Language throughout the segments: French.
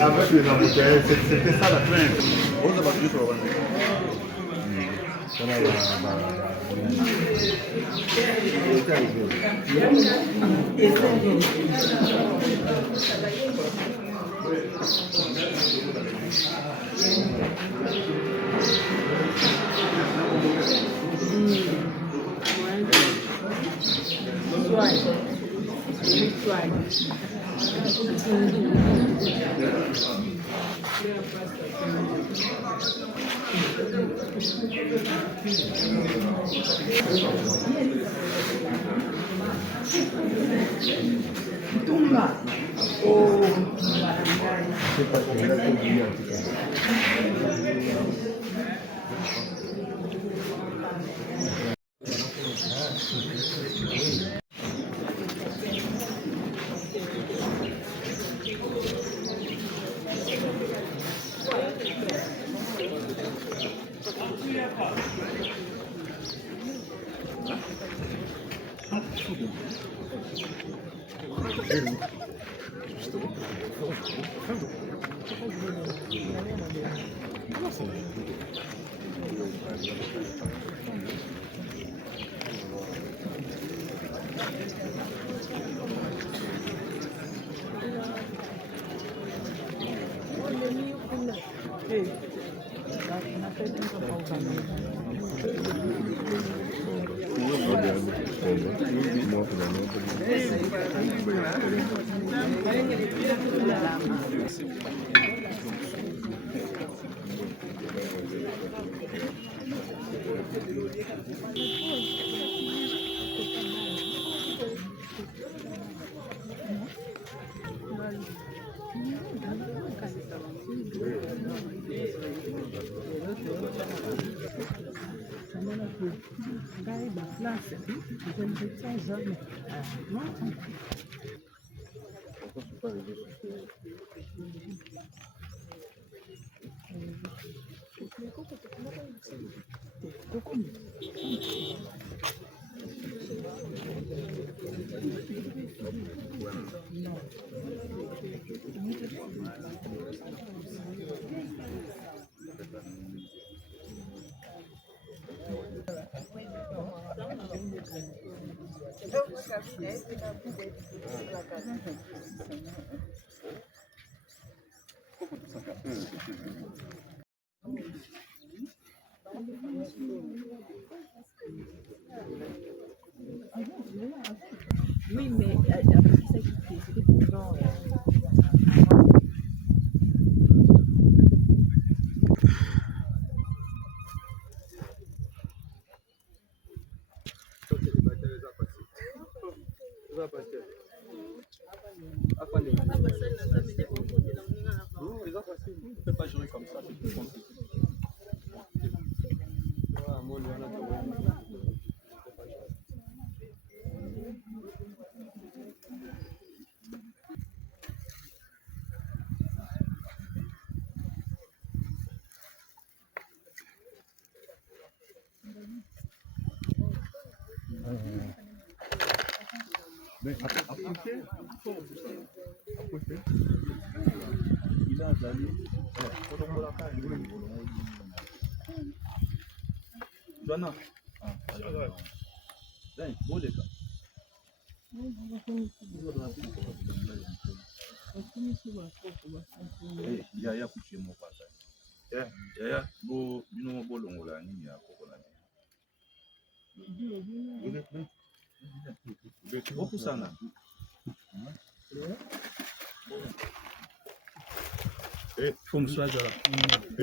Avec les embouteillages, c'était ça la fin. Oui, mais après ça, c'était pourtant. On ne peut pas jouer comme ça, c'est plus compliqué. Mais approcher, Il a d'aller. Joana. Bon les gars. Yaya kuchie mo pasa. Yaya bo bino bo longola nini ya kokola. Beaucoup sana. Et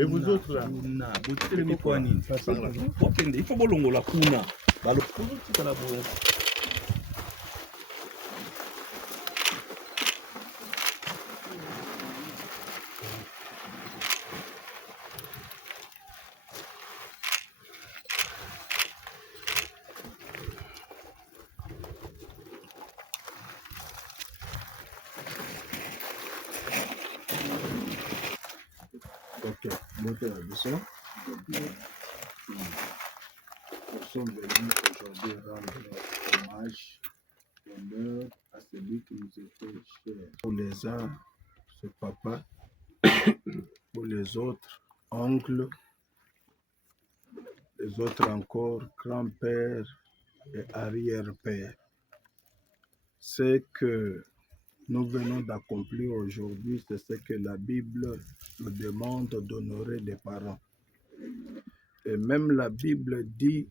vous autres là? Il faut bolongo la kuna. Balo tout la bo. notre leçon. Nous sommes venus aujourd'hui rendre hommage, honneur à celui qui nous était cher. Pour les uns, ce papa, pour les autres, oncle, les autres encore, grand-père et arrière-père. Ce que nous venons d'accomplir aujourd'hui, c'est ce que la Bible nous demande d'honorer les parents. Et même la Bible dit,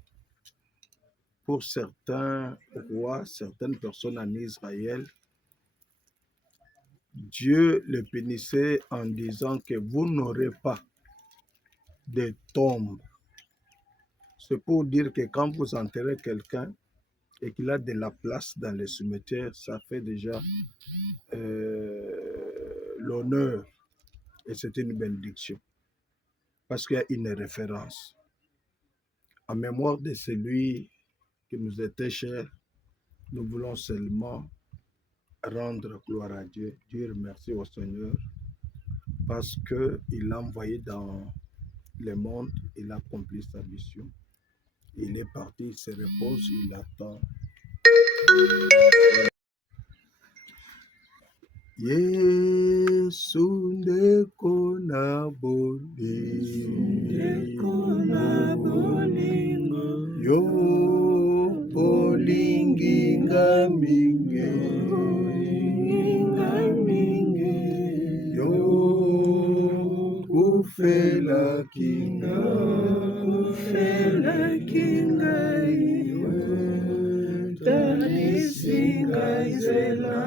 pour certains rois, certaines personnes en Israël, Dieu le punissait en disant que vous n'aurez pas de tombe. C'est pour dire que quand vous enterrez quelqu'un et qu'il a de la place dans le cimetière, ça fait déjà l'honneur et c'est une bénédiction. Parce qu'il y a une référence. En mémoire de celui qui nous était cher, nous voulons seulement rendre gloire à Dieu, dire merci au Seigneur, parce qu'il l'a envoyé dans le monde, il a accompli sa mission. Il est parti, il se repose, il attend. Yesu ndeko na bolingo yo bolingi ngaminge yo kufela kinga tanisinga izela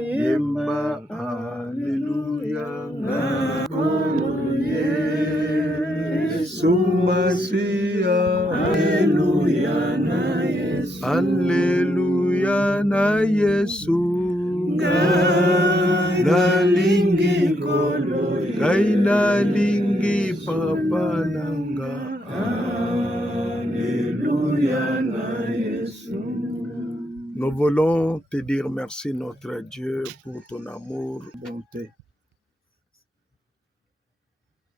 yemba haleluya Yesu Masia haleluya na Yesu nalingi kolo ngai nalingi papa nanga haleluya na Yesu. Nous voulons te dire merci, notre Dieu, pour ton amour, bonté.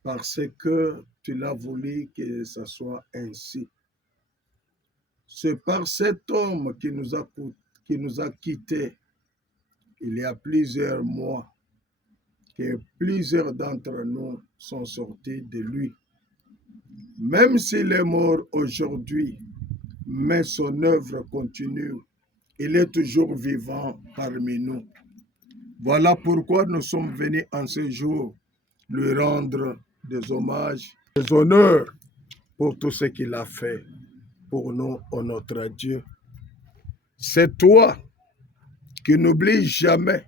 Parce que tu l'as voulu que ce soit ainsi. C'est par cet homme qui nous a quittés il y a plusieurs mois que plusieurs d'entre nous sont sortis de lui. Même s'il est mort aujourd'hui, mais son œuvre continue. Il est toujours vivant parmi nous. Voilà pourquoi nous sommes venus en ce jour lui rendre des hommages, des honneurs pour tout ce qu'il a fait pour nous, ô notre Dieu. C'est toi qui n'oublies jamais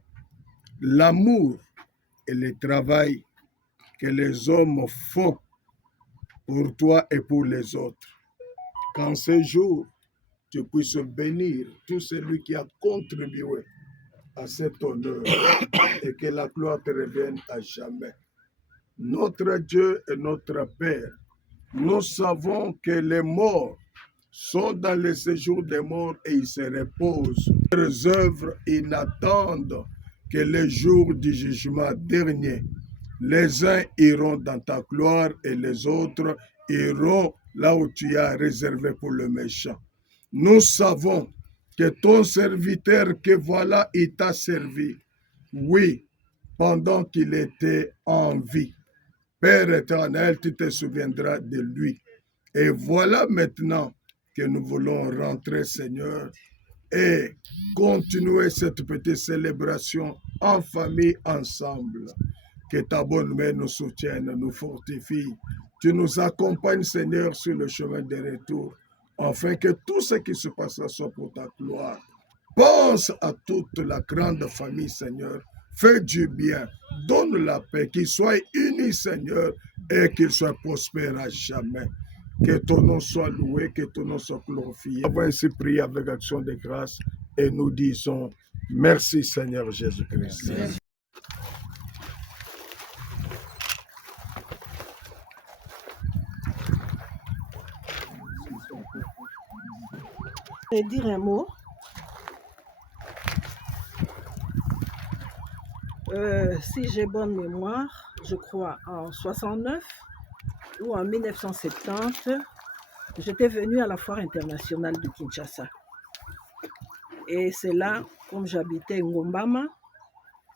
l'amour et le travail que les hommes font pour toi et pour les autres. Qu'en ce jour, tu puisses bénir tout celui qui a contribué à cet honneur et que la gloire te revienne à jamais. Notre Dieu et notre Père, nous savons que les morts sont dans le séjour des morts et ils se reposent. Leurs œuvres, ils n'attendent que le jour du jugement dernier. Les uns iront dans ta gloire et les autres iront là où tu as réservé pour le méchant. Nous savons que ton serviteur, que voilà, il t'a servi, oui, pendant qu'il était en vie. Père éternel, tu te souviendras de lui. Et voilà maintenant que nous voulons rentrer, Seigneur, et continuer cette petite célébration en famille, ensemble. Que ta bonne main nous soutienne, nous fortifie. Tu nous accompagnes, Seigneur, sur le chemin de retour, afin que tout ce qui se passera soit pour ta gloire. Pense à toute la grande famille, Seigneur. Fais du bien, donne la paix, qu'ils soient unis, Seigneur, et qu'ils soient prospères à jamais. Que ton nom soit loué, que ton nom soit glorifié. Nous avons ainsi prié avec action de grâce et nous disons merci, Seigneur Jésus-Christ. Je vais dire un mot. Si j'ai bonne mémoire, je crois en 69, où en 1970, j'étais venue à la foire internationale de Kinshasa. Et c'est là, comme j'habitais Ngombama,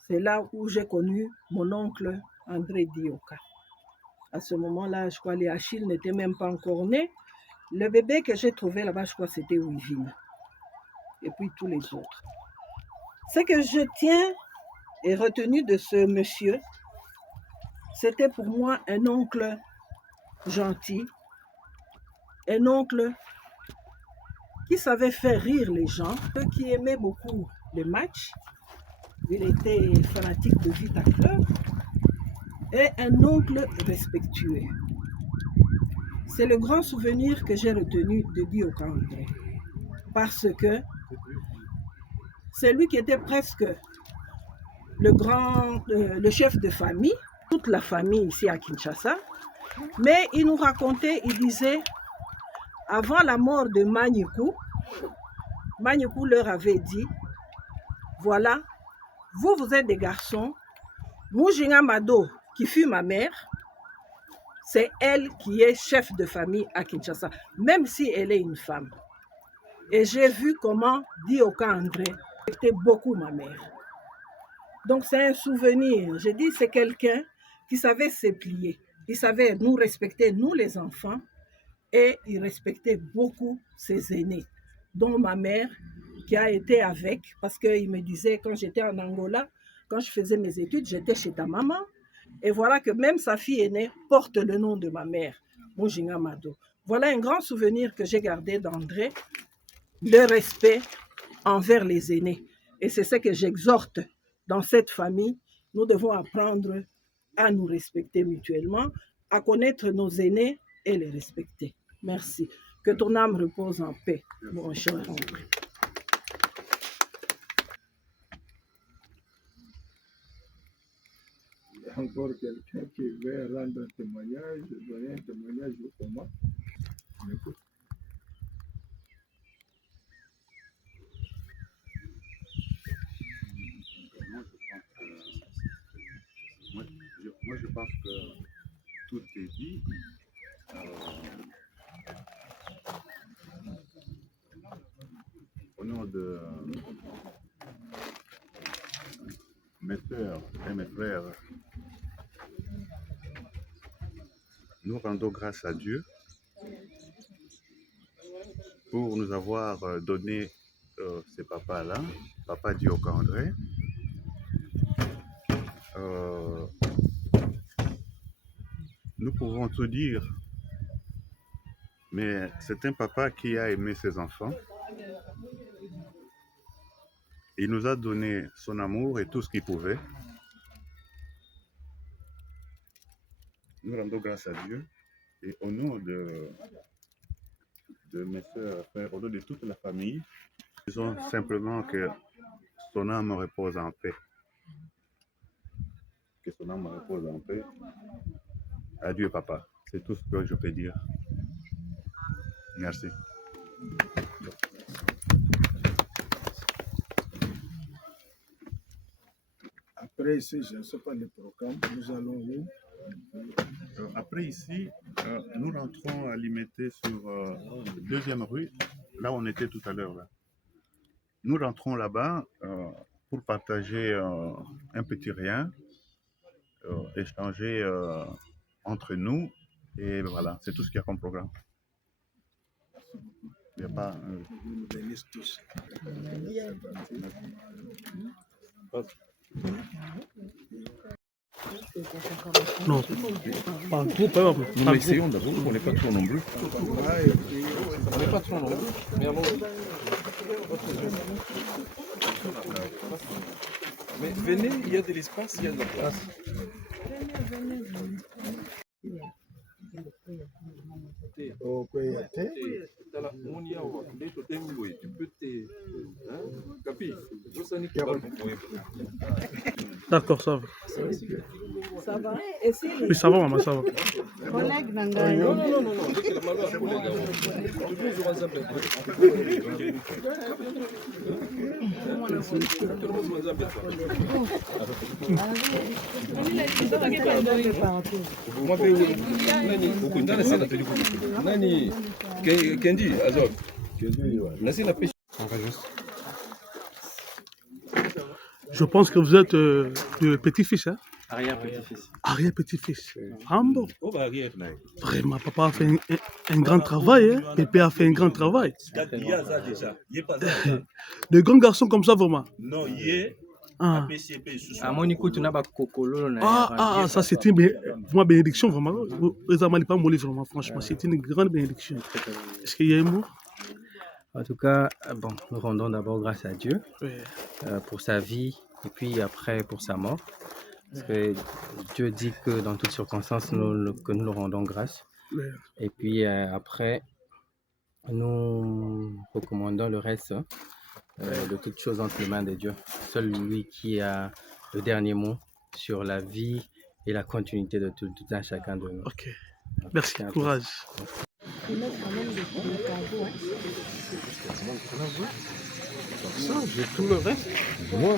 c'est là où j'ai connu mon oncle André Dioka. À ce moment-là, je crois que les Achilles n'étaient même pas encore nés. Le bébé que j'ai trouvé là-bas, je crois que c'était Wivine. Et puis tous les autres. Ce que je tiens et retenu de ce monsieur, c'était pour moi un oncle gentil, un oncle qui savait faire rire les gens, qui aimait beaucoup les matchs. Il était fanatique de Vita Club et un oncle respectueux. C'est le grand souvenir que j'ai retenu de Dioka André, parce que c'est lui qui était presque le chef de famille, toute la famille ici à Kinshasa. Mais il nous racontait, il disait, avant la mort de Manikou, Manikou leur avait dit, voilà, vous êtes des garçons, Mujinga Mado, qui fut ma mère, c'est elle qui est chef de famille à Kinshasa, même si elle est une femme. Et j'ai vu comment Dioka André respectait beaucoup ma mère. Donc c'est un souvenir. Je dis c'est quelqu'un qui savait se plier. Il savait nous respecter, nous les enfants, et il respectait beaucoup ses aînés, dont ma mère qui a été avec, parce qu'il me disait quand j'étais en Angola, quand je faisais mes études, j'étais chez ta maman. Et voilà que même sa fille aînée porte le nom de ma mère, Mujinga Mado. Voilà un grand souvenir que j'ai gardé d'André, le respect envers les aînés. Et c'est ce que j'exhorte dans cette famille. Nous devons apprendre à nous respecter mutuellement, à connaître nos aînés et les respecter. Merci. Que ton âme repose en paix, mon cher oncle. Il y a encore quelqu'un qui veut rendre un témoignage, donner un témoignage pour moi. On écoute. Moi, je pense que tout est dit. Au nom de mes sœurs et mes frères, nous rendons grâce à Dieu pour nous avoir donné ces papas-là, Papa Dioka André. Nous pouvons tout dire, mais c'est un papa qui a aimé ses enfants. Il nous a donné son amour et tout ce qu'il pouvait. Nous rendons grâce à Dieu et au nom de mes soeurs, frères, au nom de toute la famille, disons simplement que son âme repose en paix. Que son âme repose en paix. Adieu papa, c'est tout ce que je peux dire. Merci. Après ici, je ne sais pas le programme, nous allons où? Après ici, nous rentrons à Limité sur deuxième rue, là où on était tout à l'heure. Là. Nous rentrons là-bas pour partager un petit rien, échanger entre nous, et voilà, c'est tout ce qu'il y a comme programme. Il n'y a pas... Nous bénissons tous. Non, pas trop, pas Nous essayons d'abord, on n'est pas trop nombreux. On n'est pas trop nombreux, mais allons. Mais venez, il y a de l'espace, il y a de la place. Tu peux te... Capi, d'accord, ça va. Ça va? Essaye Oui, ça va, maman, ça va. Collègue Nangaï. Non, non, non, non. Je pense que vous êtes le petit-fils, hein? Arrière-petit-fils. Arrière-petit-fils. Ah bon? Vraiment, papa a fait un grand travail, hein? Pépé a fait un grand travail. De grands garçons comme ça, vraiment. Non, hier, Ah, ça c'est une vraiment bénédiction, vraiment. Vous n'avez pas molli, vraiment, franchement. C'est une grande bénédiction. Est-ce qu'il y a un mot? En tout cas, bon, nous rendons d'abord grâce à Dieu Oui. pour sa vie et puis après pour sa mort. Parce que Dieu dit que dans toutes circonstances, que nous le rendons grâce. Oui. Et puis après, nous recommandons le reste de toutes choses entre les mains de Dieu. Seul lui qui a le dernier mot sur la vie et la continuité de tout un chacun de nous. Ok. Merci, courage. Ça, j'ai tout le reste. Moi,